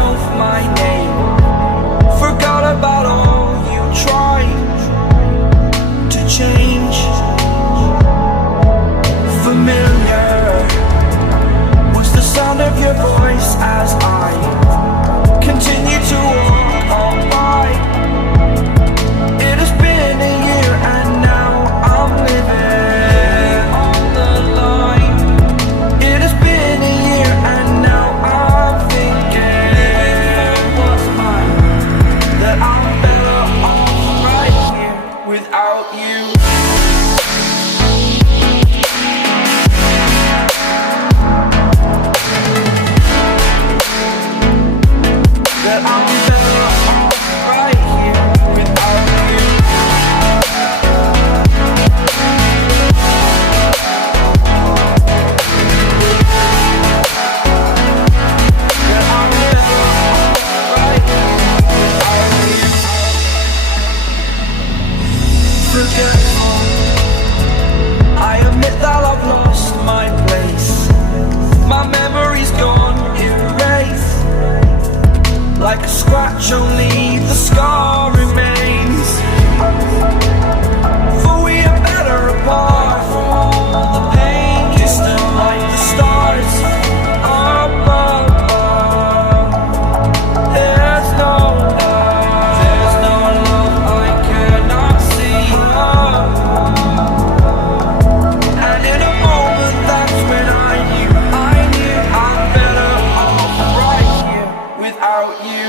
myself my name. Forgot about all you tried to change. Familiar was the sound of your voice as I continue to walk on by. It has been a year and now I'm living on the line. It has been a year and now I'm thinking what's mine, that I'm better off right here without you. That I'm better off right here without you. That I'm better off right here without you. Forgetful, I admit that I've lost my place. My memory's gone erased. Like a scratch, only the scar remains. For we are better apart from all the pain. Distant like the stars above. There's no love I cannot see. And in a moment, that's when I knew I'm better off right here without you.